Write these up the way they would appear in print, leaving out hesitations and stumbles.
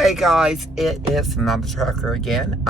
Hey guys, it is Mama Trucker again.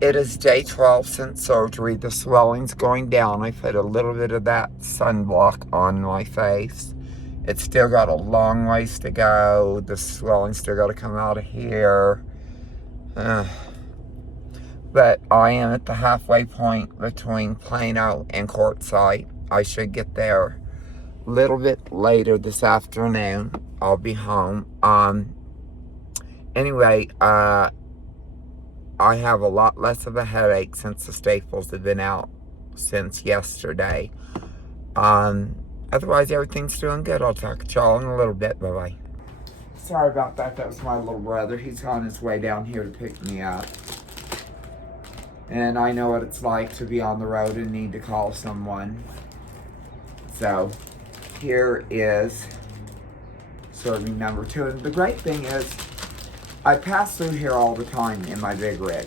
It is day 12 since surgery. The swelling's going down. I put a little bit of that sunblock on my face. It's still got a long ways to go. The swelling's still got to come out of here. But I am at the halfway point between Plano and Quartzsite. I should get there a little bit later this afternoon. I'll be home. Anyway, I have a lot less of a headache since the staples have been out since yesterday. Otherwise, everything's doing good. I'll talk to y'all in a little bit. Bye-bye. Sorry about that. That was my little brother. He's on his way down here to pick me up. And I know what it's like to be on the road and need to call someone. So, here is serving number 2. And the great thing is, I pass through here all the time in my big rig.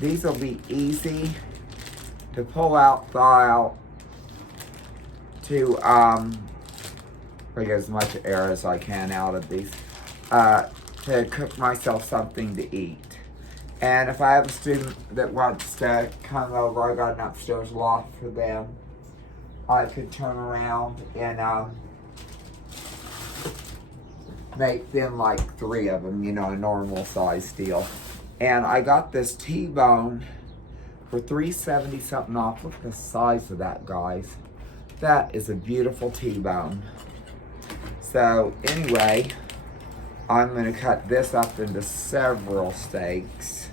These will be easy to pull out, thaw out, to bring as much air as I can out of these, to cook myself something to eat. And if I have a student that wants to come over, I got an upstairs loft for them. I could turn around and make them like 3 of them, a normal size deal. And I got this T-bone for $3.70 something off. Look at the size of that, guys. That is a beautiful T-bone. So anyway, I'm gonna cut this up into several steaks.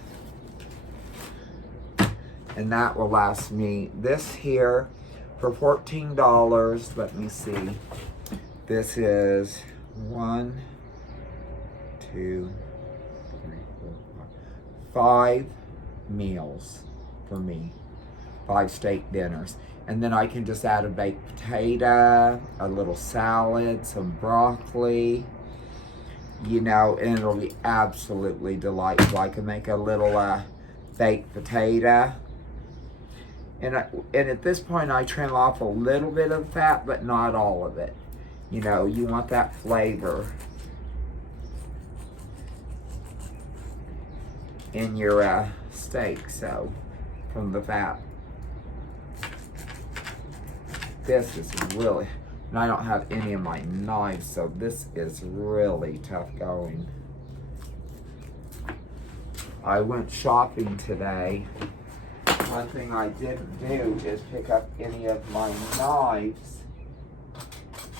And that will last me this here for $14. Let me see. This is 1, 2, 3, 4, 5 meals for me. 5 steak dinners. And then I can just add a baked potato, a little salad, some broccoli, and it'll be absolutely delightful. I can make a little baked potato. And at this point, I trim off a little bit of fat, but not all of it. You want that flavor in your steak, so, from the fat. This is really, and I don't have any of my knives, so this is really tough going. I went shopping today. One thing I didn't do is pick up any of my knives.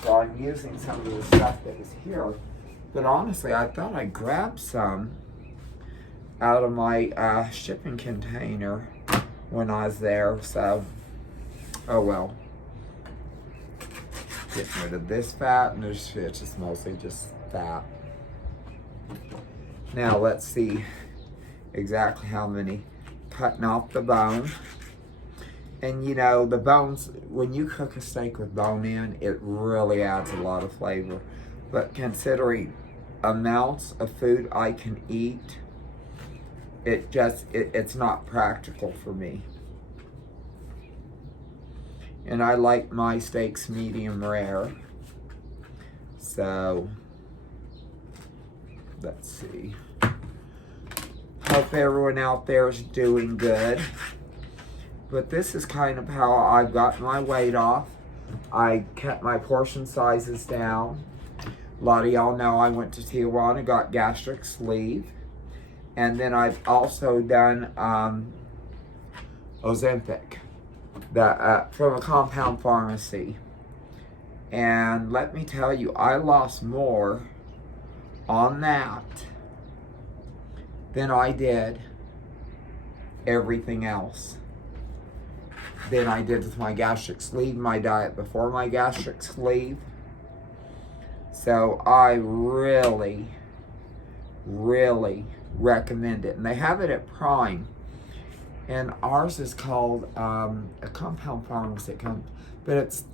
So I'm using some of the stuff that is here. But honestly, I thought I grabbed some out of my shipping container when I was there. So, oh well. Getting rid of this fat, and it's just mostly just fat. Now let's see exactly how many. Cutting off the bone. And the bones, when you cook a steak with bone in, it really adds a lot of flavor. But considering amounts of food I can eat, it's not practical for me. And I like my steaks medium rare. So, let's see. Hope everyone out there is doing good. But this is kind of how I've got my weight off. I kept my portion sizes down. A lot of y'all know I went to Tijuana, got gastric sleeve. And then I've also done Ozempic from a compound pharmacy. And let me tell you, I lost more on that than I did everything else. Than I did with my gastric sleeve, my diet before my gastric sleeve. So I really, really recommend it. And they have it at Prime. And ours is called a compound pharmacy, but it's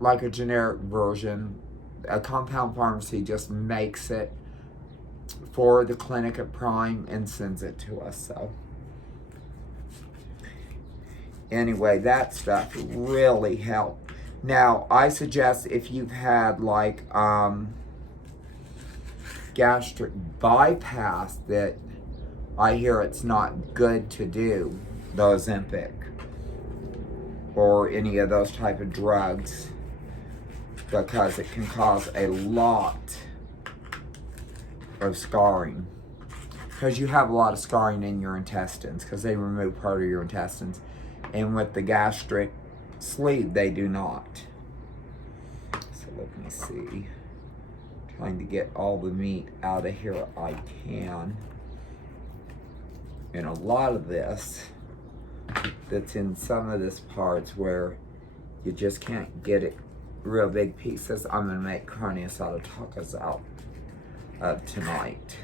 like a generic version. A compound pharmacy just makes it for the clinic at Prime and sends it to us. So anyway, that stuff really helped. Now, I suggest if you've had like gastric bypass that I hear it's not good to do, the Ozempic or any of those type of drugs, because it can cause a lot of scarring. Because you have a lot of scarring in your intestines, because they remove part of your intestines. And with the gastric sleeve, they do not. So let me see. Trying to get all the meat out of here I can. And a lot of this that's in some of this parts where you just can't get it real big pieces. I'm gonna make carne asada tacos out of tonight.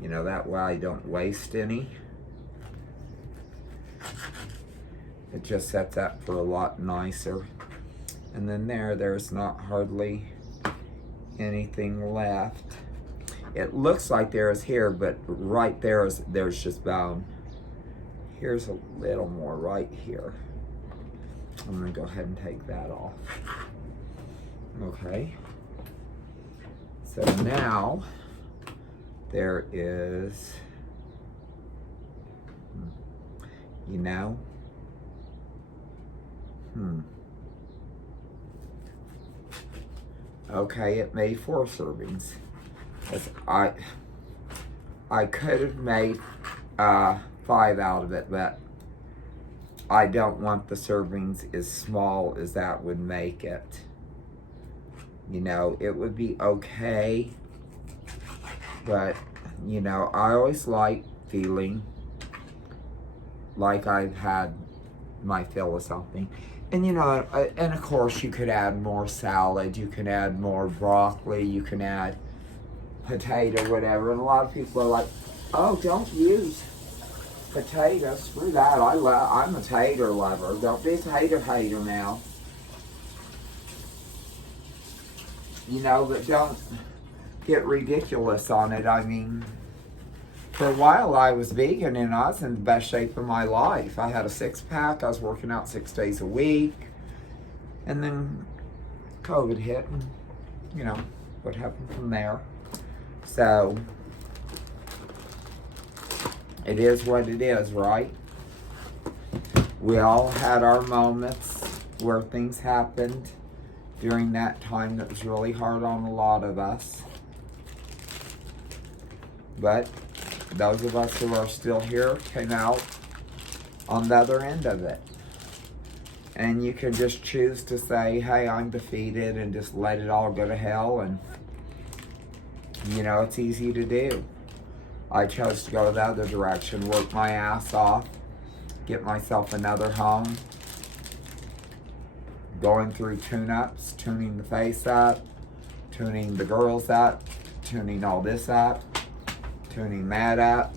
You know, that way I don't waste any. It just sets up for a lot nicer. And then there's not hardly anything left. It looks like there is here, but right there's just bone. Here's a little more right here. I'm gonna go ahead and take that off. Okay. So now there is, you know, okay, it made 4 servings. I could have made 5 out of it, but I don't want the servings as small as that would make it. You know, it would be okay, but, you know, I always like feeling like I've had my fill of something. And, you know, and of course you could add more salad, you can add more broccoli, you can add potato, whatever. And a lot of people are like, oh, don't use potatoes. Screw that. I'm a tater lover. Don't be a tater hater now. You know, but don't get ridiculous on it. I mean, for a while I was vegan and I was in the best shape of my life. I had a 6-pack. I was working out 6 days a week. And then COVID hit and, you know, what happened from there. So, it is what it is, right? We all had our moments where things happened during that time that was really hard on a lot of us. But those of us who are still here came out on the other end of it. And you can just choose to say, hey, I'm defeated, and just let it all go to hell. And, you know, it's easy to do. I chose to go the other direction, work my ass off, get myself another home, going through tune-ups, tuning the face up, tuning the girls up, tuning all this up, tuning that up,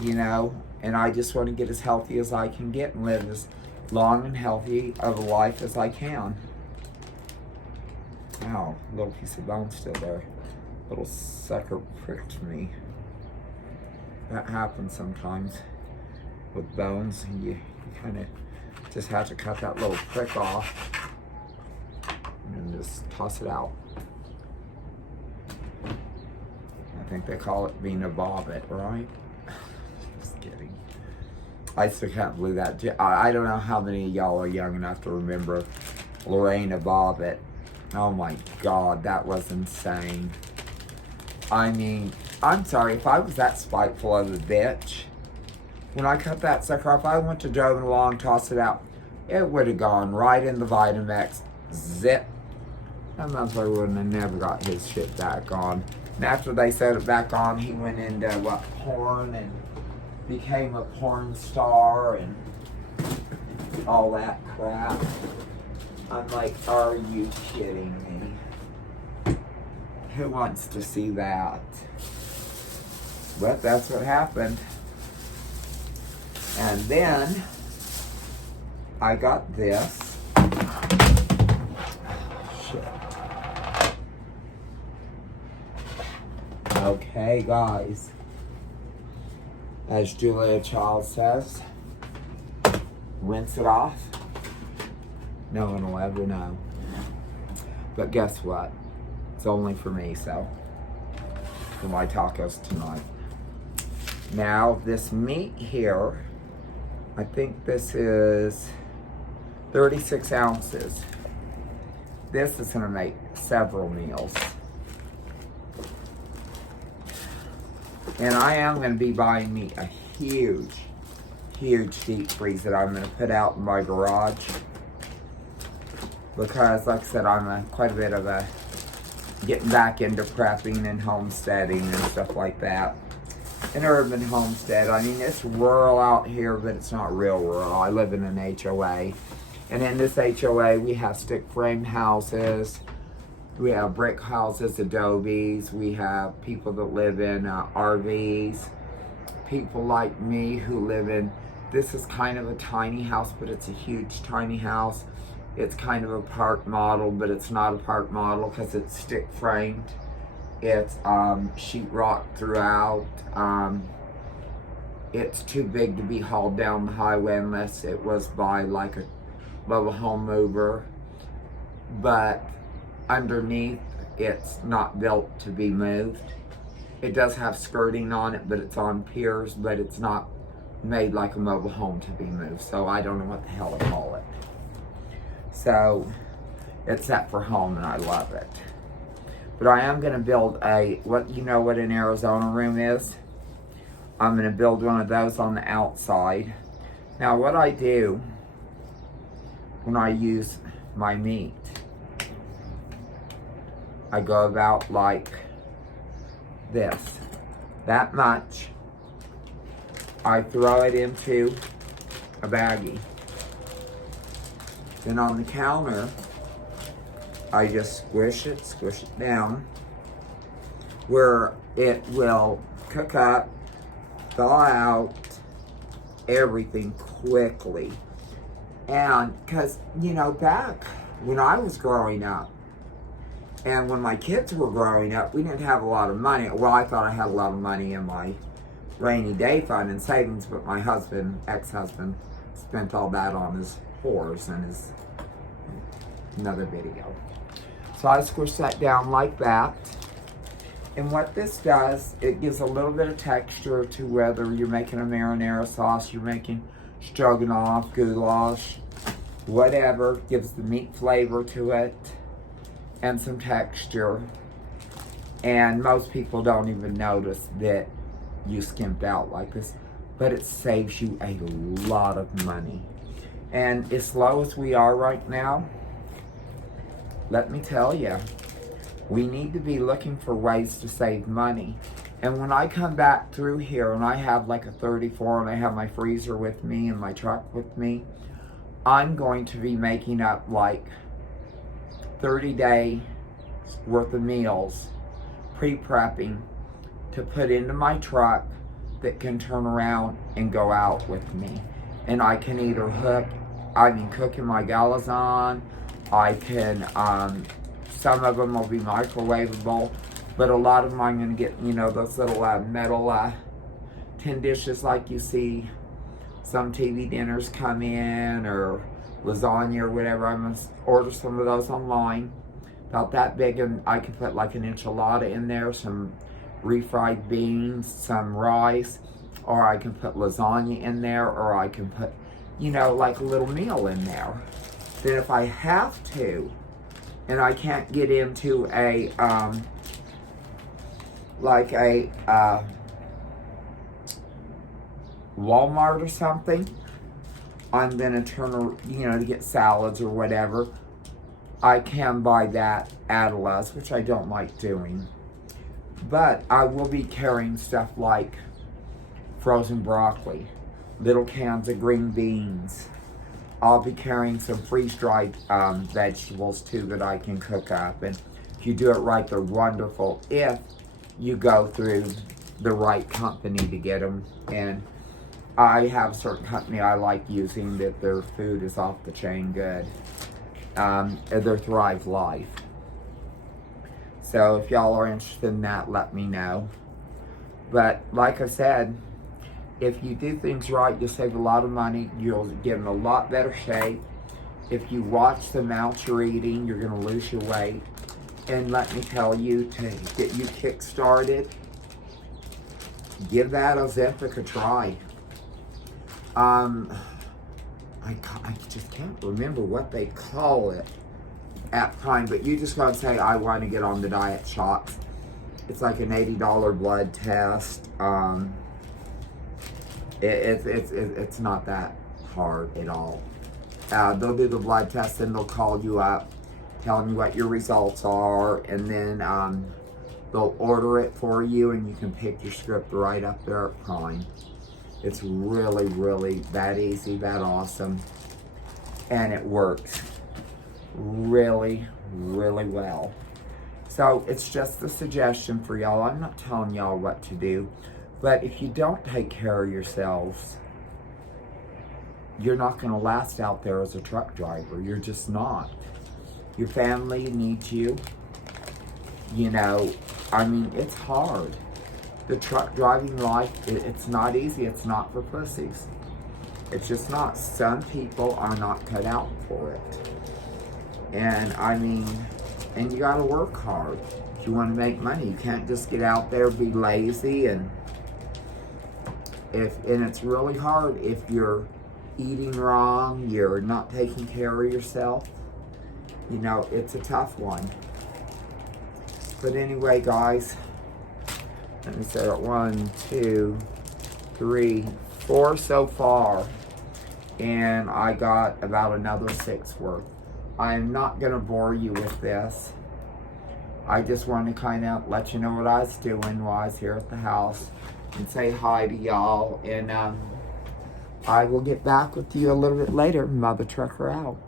you know, and I just want to get as healthy as I can get and live as long and healthy of a life as I can. Ow, little piece of bone still there. Little sucker pricked me. That happens sometimes with bones. You kind of just have to cut that little prick off and just toss it out. I think they call it being a bobbit, right? Just kidding. I still can't believe that. I don't know how many of y'all are young enough to remember Lorena Bobbitt. Oh my God, that was insane. I mean, I'm sorry, if I was that spiteful of a bitch, when I cut that sucker off, I went to driving along, tossed it out. It would have gone right in the Vitamix. Zip. That motherfucker would have never got his shit back on. And after they set it back on, he went into, porn and became a porn star and all that crap. I'm like, are you kidding me? Who wants to see that? But that's what happened. And then I got this. Shit. Okay, guys. As Julia Child says, rinse it off. No one will ever know. But guess what? It's It's only for me, so for my tacos tonight. Now, this meat here, I think this is 36 ounces. This is gonna make several meals. And I am gonna be buying me a huge deep freeze that I'm gonna put out in my garage. Because, like I said, I'm quite a bit of a getting back into prepping and homesteading and stuff like that. An urban homestead. I mean, it's rural out here, but it's not real rural. I live in an HOA. And in this HOA, we have stick frame houses. We have brick houses, adobes. We have people that live in RVs. People like me who live in, this is kind of a tiny house, but it's a huge tiny house. It's kind of a park model, but it's not a park model because it's stick framed. It's sheetrock throughout. It's too big to be hauled down the highway unless it was by like a mobile home mover. But underneath, it's not built to be moved. It does have skirting on it, but it's on piers, but it's not made like a mobile home to be moved. So I don't know what the hell to call it. So it's set for home, and I love it. But I am going to build you know what an Arizona room is? I'm going to build one of those on the outside. Now what I do when I use my meat, I go about like this. That much. I throw it into a baggie. Then on the counter, I just squish it down, where it will cook up, thaw out, everything quickly. And because, you know, back when I was growing up, and when my kids were growing up, we didn't have a lot of money. Well, I thought I had a lot of money in my rainy day fund and savings, but my husband, ex-husband, spent all that on his whores and his another video. So I squish that down like that. And what this does, it gives a little bit of texture to whether you're making a marinara sauce, you're making stroganoff, goulash, whatever, gives the meat flavor to it and some texture. And most people don't even notice that you skimped out like this, but it saves you a lot of money. And as low as we are right now, let me tell you, we need to be looking for ways to save money. And when I come back through here and I have like a 34 and I have my freezer with me and my truck with me, I'm going to be making up like 30 days worth of meals, pre-prepping to put into my truck that can turn around and go out with me. And I can either cook in my Galazon, I can, some of them will be microwavable, but a lot of them I'm going to get, you know, those little metal tin dishes like you see some TV dinners come in, or lasagna or whatever. I'm going to order some of those online, about that big, and I can put like an enchilada in there, some refried beans, some rice, or I can put lasagna in there, or I can put, you know, like a little meal in there. Then if I have to, and I can't get into a, Walmart or something, I'm gonna to get salads or whatever, I can buy that at Lowe's, which I don't like doing. But I will be carrying stuff like frozen broccoli, little cans of green beans. I'll be carrying some freeze-dried vegetables too that I can cook up. And if you do it right, they're wonderful if you go through the right company to get them. And I have a certain company I like using that their food is off the chain good. They're Thrive Life. So if y'all are interested in that, let me know. But like I said, if you do things right, you'll save a lot of money. You'll get in a lot better shape. If you watch the amounts you're eating, you're going to lose your weight. And let me tell you, to get you kick-started, give that Ozempic a try. I just can't remember what they call it at the time, but you just gotta say, I want to get on the diet shots. It's like an $80 blood test. It's not that hard at all. They'll do the blood test and they'll call you up, telling you what your results are, and then they'll order it for you, and you can pick your script right up there at Prime. It's really, really that easy, that awesome, and it works really, really well. So it's just a suggestion for y'all. I'm not telling y'all what to do, but if you don't take care of yourselves, you're not going to last out there as a truck driver. You're just not. Your family needs you. You know, I mean, it's hard. The truck driving life, it's not easy. It's not for pussies. It's just not. Some people are not cut out for it. And I mean, and you gotta work hard if you want to make money. You can't just get out there, be lazy, and it's really hard if you're eating wrong, you're not taking care of yourself. You know, it's a tough one. But anyway, guys, let me say it, 1, 2, 3, 4 so far, and I got about another 6 worth. I'm not gonna bore you with this. I just want to kind of let you know what I was doing while I was here at the house, and say hi to y'all, and I will get back with you a little bit later. Mother Trucker out.